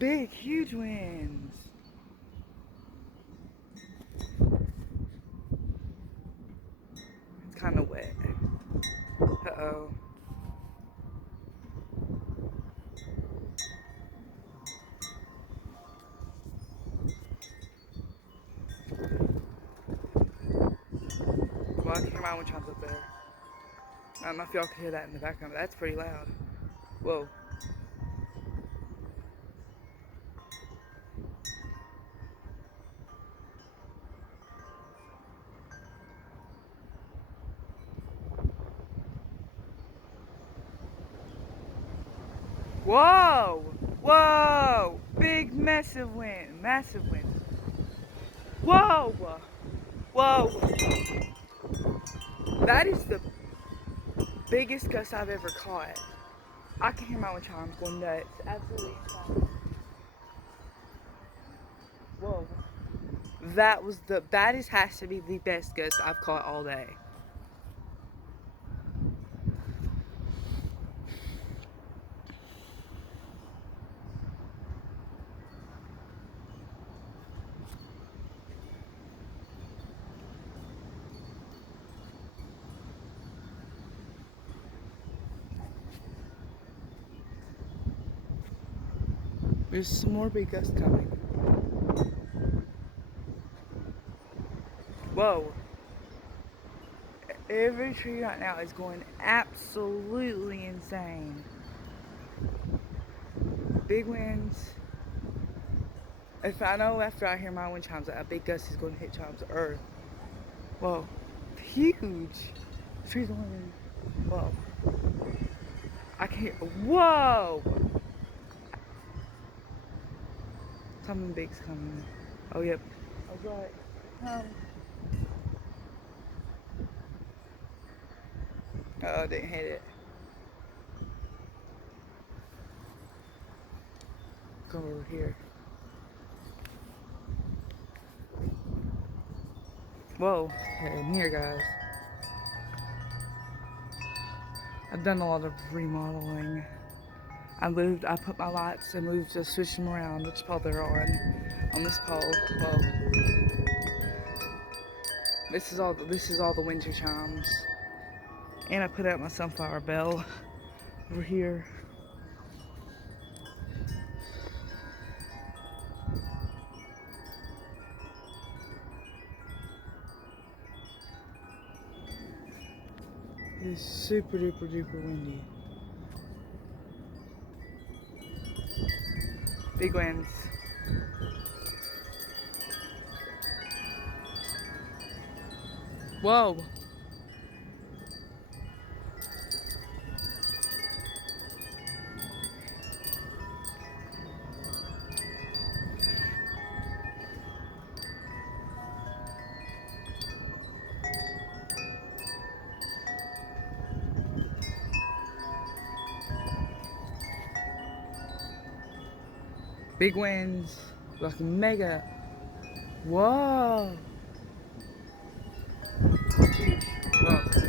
big, huge winds. It's kind of wet. Uh-oh. Well, I can hear my wind chimes up there. I don't know if y'all can hear that in the background, but that's pretty loud. Whoa. Whoa! Whoa! Big, massive wind. Massive wind. Whoa! Whoa! That is the biggest gust I've ever caught. I can hear my wind chimes going nuts. Absolutely insane. Whoa. That has to be the best gust I've caught all day. There's some more big gusts coming. Whoa. Every tree right now is going absolutely insane. Big winds. If I know after I hear my wind chimes that a big gust is going to hit chimes of earth. Whoa. Huge. The trees are going. Whoa. I can't hear. Whoa! Something big's coming. Oh, yep. I was right. Uh-oh, didn't hit it. Come over here. Whoa. Okay, I'm here, guys. I've done a lot of remodeling. I put my lights and moved to switch them around, which pole they're on this pole. Whoa. This is all the winter chimes. And I put out my sunflower bell over here. It's super duper duper windy. Big winds. Whoa. Big winds. Like mega. Whoa. Huge. Whoa.